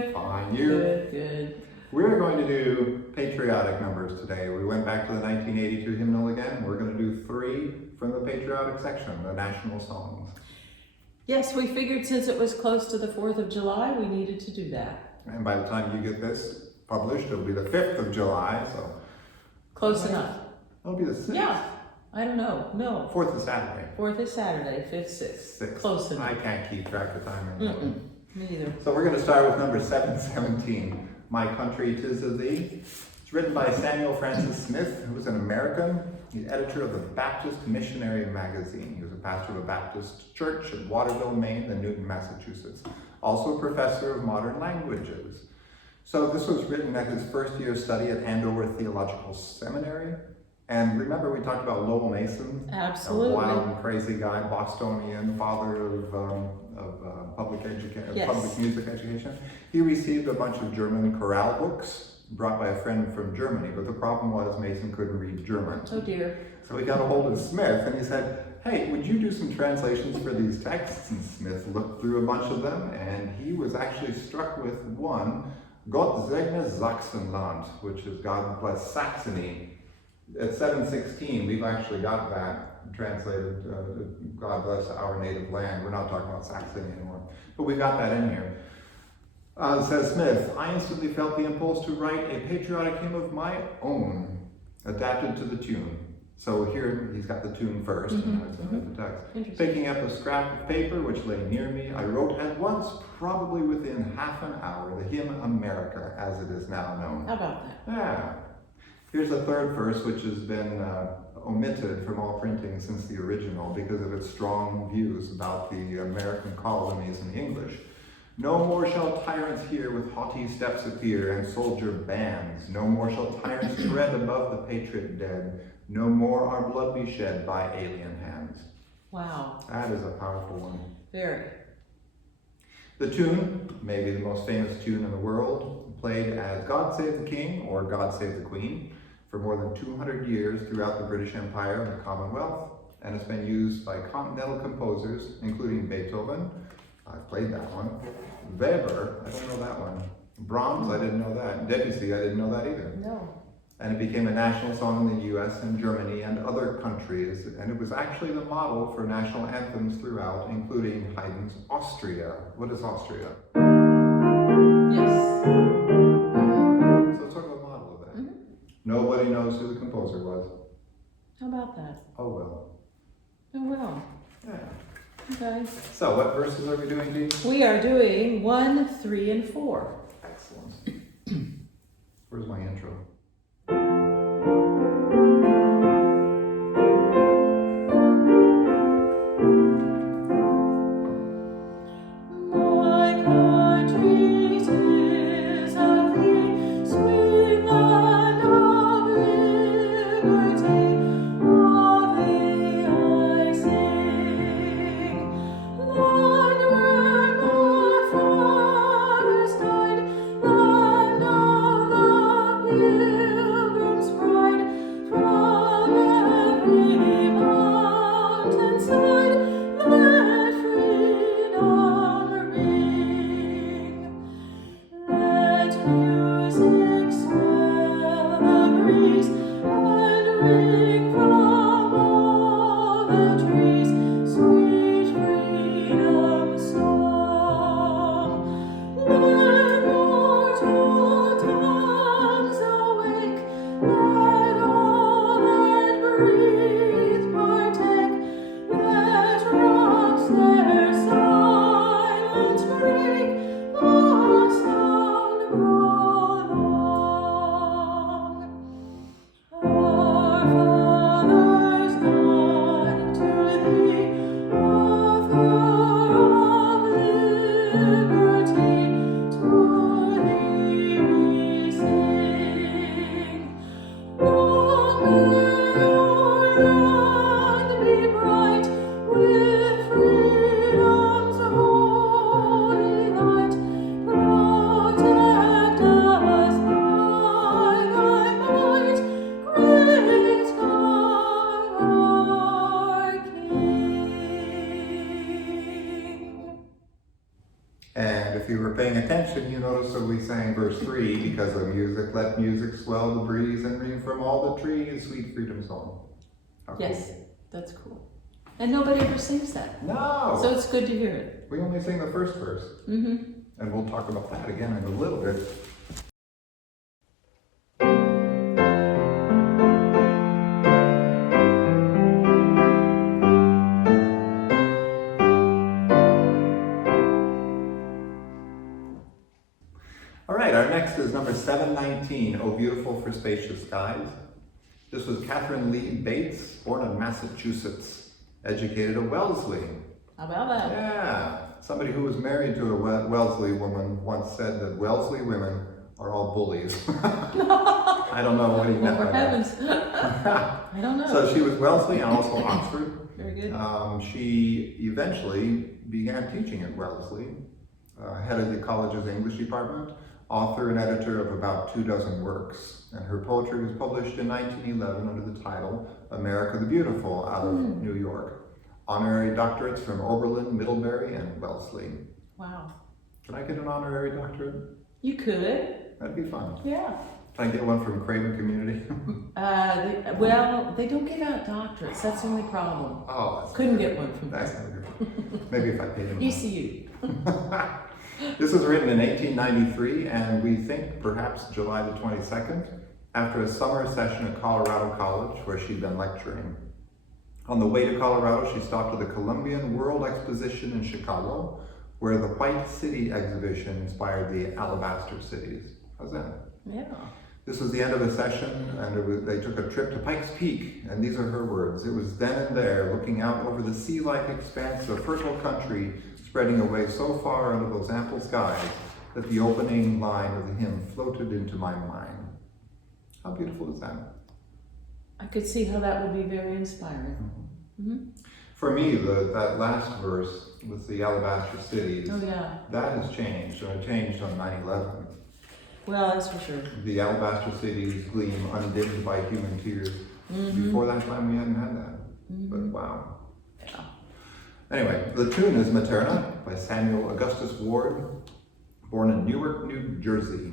doing? Fine, you? Good. We're going to do patriotic numbers today. We went back to the 1982 hymnal again. We're going to do 3 from the patriotic section, the national songs. Yes, we figured since it was close to the 4th of July, we needed to do that. And by the time you get this published, it'll be the 5th of July, so... Close enough. It'll be the 6th. Yeah, I don't know. No. 4th is Saturday. 4th is Saturday, 5th, 6th. 6th. Close enough. I can't keep track of time anymore. Me either. So we're going to start with number 717, My Country 'Tis of Thee. It's written by Samuel Francis Smith, who was an American. He's editor of the Baptist Missionary Magazine. He was a pastor of a Baptist church in Waterville, Maine, and Newton, Massachusetts. Also a professor of modern languages. So this was written at his first year of study at Andover Theological Seminary. And remember we talked about Lowell Mason? Absolutely. A wild and crazy guy, Bostonian, father of public music education. He received a bunch of German chorale books brought by a friend from Germany, but the problem was Mason couldn't read German. Oh dear. So he got a hold of Smith and he said, hey, would you do some translations for these texts? And Smith looked through a bunch of them and he was actually struck with one, Gott segne Sachsenland, which is God bless Saxony. At 716, we've actually got that translated, God bless our native land. We're not talking about Saxony anymore, but we got that in here. Says Smith, I instantly felt the impulse to write a patriotic hymn of my own, adapted to the tune. So here he's got the tune first, and the text. Picking up a scrap of paper which lay near me, I wrote at once, probably within half an hour, the hymn America, as it is now known. How about that? Yeah. Here's a third verse which has been omitted from all printing since the original because of its strong views about the American colonies and the English. No more shall tyrants here with haughty steps appear and soldier bands. No more shall tyrants tread above the patriot dead. No more our blood be shed by alien hands. Wow. That is a powerful one. Very. The tune, maybe the most famous tune in the world, played as God Save the King or God Save the Queen for more than 200 years throughout the British Empire and the Commonwealth, and it's been used by continental composers, including Beethoven. I've played that one. Weber, I don't know that one. Brahms, I didn't know that. Debussy, I didn't know that either. No. And it became a national song in the US and Germany and other countries, and it was actually the model for national anthems throughout, including Haydn's Austria. What is Austria? Yes. So it's sort of a model of that. Nobody knows who the composer was. How about that? Oh well. Oh well. Yeah. Okay. So what verses are we doing, Dee? We are doing 1, 3, and 4. Excellent. Where's my intro? Yeah. attention, you notice that we sang verse 3, because of music, let music swell the breeze and ring from all the trees, sweet freedom song. How cool. Yes, that's cool. And nobody ever sings that. No! So it's good to hear it. We only sing the first verse. Mm-hmm. And we'll talk about that again in a little bit. All right, our next is number 719, "O Beautiful for Spacious Skies." This was Catherine Lee Bates, born in Massachusetts, educated at Wellesley. How about that? Yeah, somebody who was married to a Wellesley woman once said that Wellesley women are all bullies. I don't know what he meant For by that. heavens. I don't know. So she was Wellesley and also Oxford. Very good. She eventually began teaching at Wellesley, head of the college's English department, author and editor of about 24 works, and her poetry was published in 1911 under the title America the Beautiful out of New York. Honorary doctorates from Oberlin, Middlebury, and Wellesley. Wow. Can I get an honorary doctorate? You could. That'd be fun. Yeah. Can I get one from Craven Community? They don't give out doctorates. That's the only problem. Oh, that's Couldn't get one from That's good. Maybe if I paid him. ECU. This was written in 1893, and we think perhaps July the 22nd, after a summer session at Colorado College, where she'd been lecturing. On the way to Colorado, she stopped at the Columbian World Exposition in Chicago, where the White City exhibition inspired the Alabaster Cities. How's that? Yeah. This was the end of the session, and they took a trip to Pikes Peak, and these are her words. "It was then and there, looking out over the sea-like expanse of fertile country, spreading away so far under those ample skies, that the opening line of the hymn floated into my mind." How beautiful is that? I could see how that would be very inspiring. Mm-hmm. For me, that last verse with the Alabaster Cities, Oh, yeah. that has changed, and it changed on 9/11. Well, that's for sure. The Alabaster Cities gleam undimmed by human tears. Mm-hmm. Before that time, we hadn't had that. Mm-hmm. But wow. Yeah. Anyway, the tune is Materna by Samuel Augustus Ward, born in Newark, New Jersey.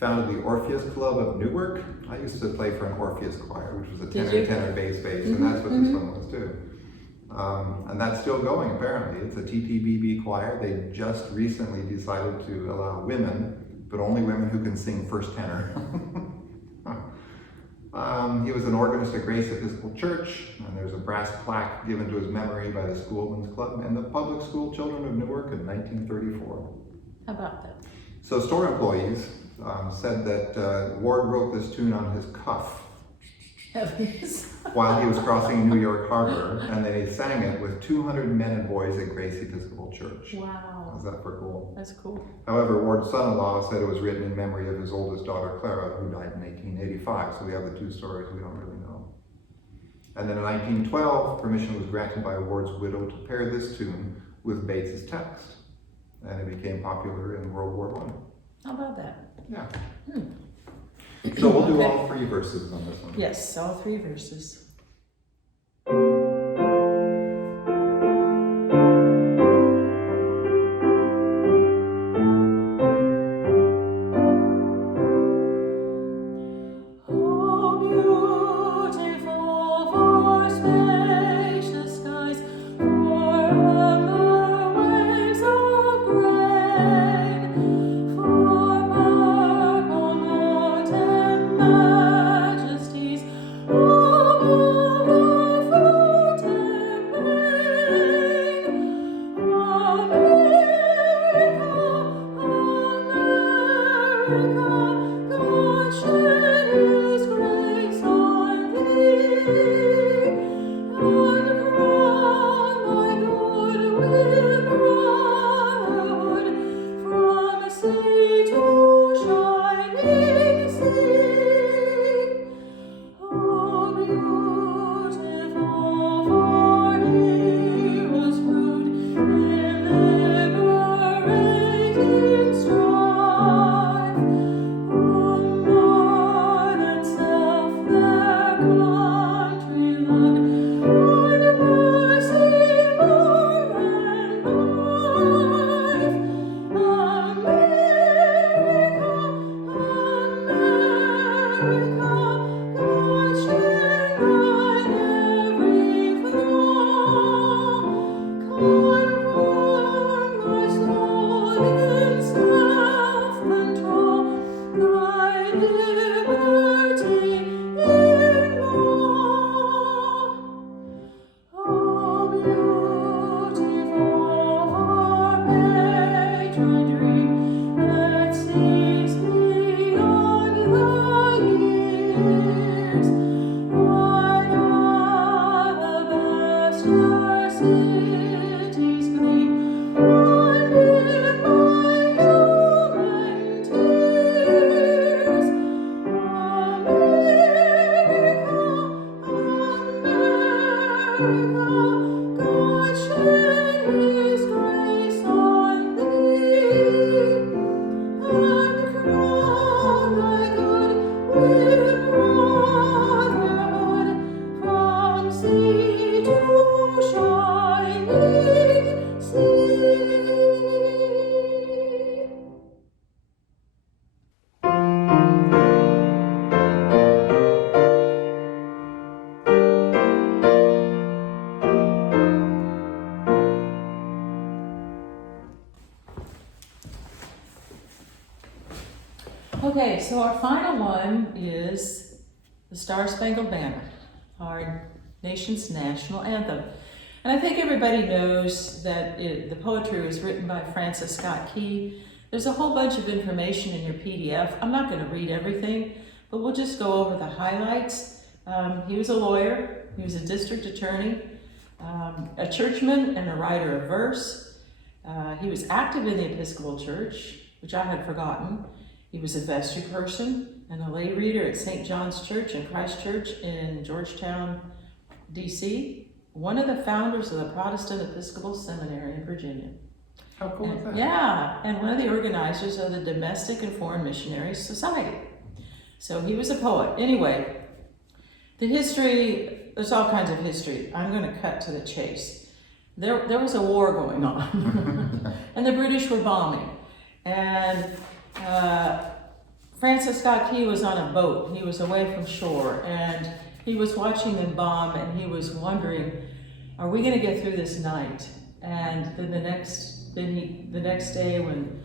Founded the Orpheus Club of Newark. I used to play for an Orpheus choir, which was a tenor, bass, and that's what this one was too. And that's still going, apparently. It's a TTBB choir. They just recently decided to allow women, but only women who can sing first tenor. He was an organist at Grace Episcopal Church, and there's a brass plaque given to his memory by the Schoolmen's Club and the Public School Children of Newark in 1934. How about that? So store employees said that Ward wrote this tune on his cuff Heavens. while he was crossing New York Harbor, and then he sang it with 200 men and boys at Grace Episcopal Church. Wow. How's that for cool? That's cool. However, Ward's son-in-law said it was written in memory of his oldest daughter, Clara, who died in 1885, so we have the two stories we don't really know. And then in 1912, permission was granted by Ward's widow to pair this tune with Bates's text, and it became popular in World War I. How about that? Yeah. So we'll do Okay. all 3 verses on this one. Yes, all 3 verses. Okay, so our final one is the Star-Spangled Banner, our nation's national anthem. And I think everybody knows that the poetry was written by Francis Scott Key. There's a whole bunch of information in your PDF. I'm not going to read everything, but we'll just go over the highlights. He was a lawyer, he was a district attorney, a churchman and a writer of verse. He was active in the Episcopal Church, which I had forgotten. He was a vestry person and a lay reader at St. John's Church and Christ Church in Georgetown, D.C., one of the founders of the Protestant Episcopal Seminary in Virginia. How cool is that? Yeah, and one of the organizers of the Domestic and Foreign Missionary Society. So he was a poet. Anyway, the history, there's all kinds of history. I'm going to cut to the chase. There was a war going on, and the British were bombing. And Francis Scott Key was on a boat. He was away from shore, and he was watching them bomb, and he was wondering, are we going to get through this night? And then the next day, when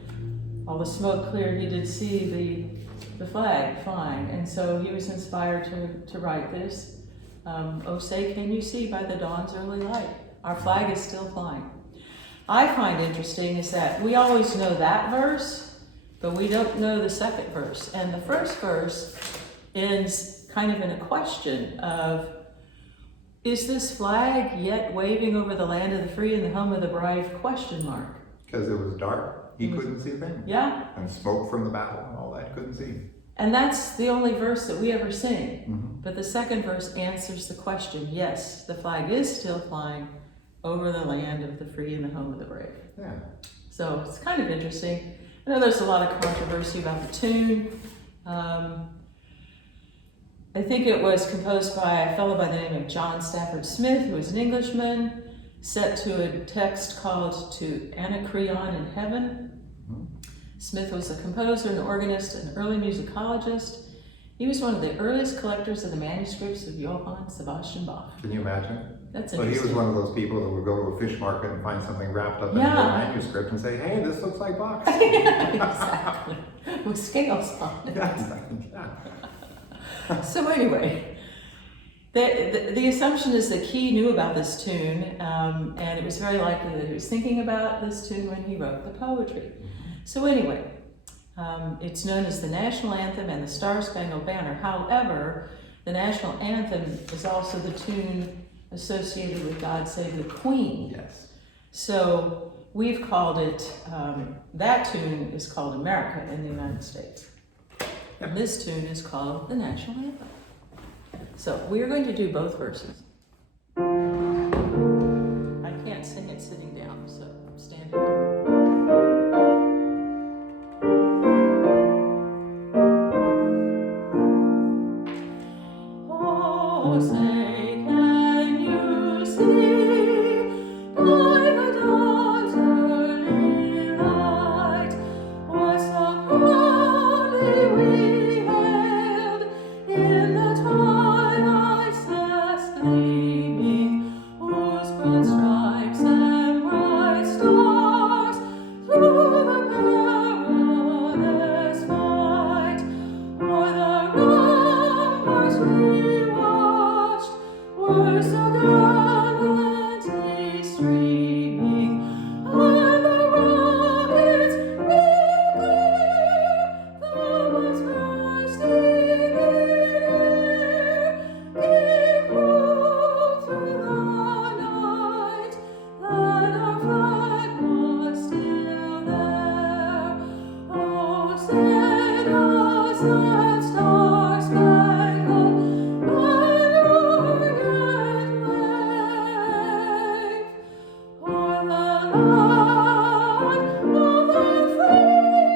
all the smoke cleared, he did see the flag flying, and so he was inspired to write this. Oh, say, can you see by the dawn's early light? Our flag is still flying. I find interesting is that we always know that verse, but we don't know the second verse. And the first verse ends kind of in a question of, is this flag yet waving over the land of the free and the home of the brave? Question mark. Because it was dark, he couldn't see a thing. Yeah. And smoke from the battle and all that, couldn't see. And that's the only verse that we ever sing. Mm-hmm. But the second verse answers the question. Yes, the flag is still flying over the land of the free and the home of the brave. Yeah. So it's kind of interesting. I know there's a lot of controversy about the tune. I think it was composed by a fellow by the name of John Stafford Smith, who was an Englishman, set to a text called To Anacreon in Heaven. Mm-hmm. Smith was a composer, an organist, an early musicologist. He was one of the earliest collectors of the manuscripts of Johann Sebastian Bach. Can you imagine? That's Well, he interesting. was one of those people that would go to a fish market and find something wrapped up in a manuscript and say, hey, this looks like Bach's. Exactly. With scales on it. Yeah. So anyway, the assumption is that Key knew about this tune, and it was very likely that he was thinking about this tune when he wrote the poetry. So anyway, it's known as the national anthem and the Star-Spangled Banner. However, the national anthem is also the tune associated with God Save the Queen. Yes. So we've called it, that tune is called America in the United States. And this tune is called the national anthem. So we're going to do both verses. I can't sing it sitting down, so I'm standing up. Oh, say, can you see by the dawn's early light what so proudly we hailed in the twilight's last gleaming, whose broad stripes and bright stars through the perilous fight o'er the ramparts we watched were so gallantly streaming, and the rockets reappear, the bullets bursting in air, gave proof through the night that our flag was still there. Oh, send us that star-spangled banner yet wave o'er the land of the free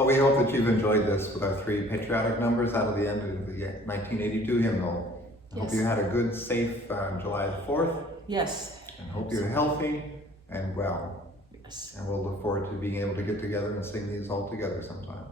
But we hope that you've enjoyed this with our 3 patriotic numbers out of the end of the 1982 hymnal. I hope Yes. you had a good, safe July the 4th, Yes. and hope you're healthy and well. Yes. And we'll look forward to being able to get together and sing these all together sometime.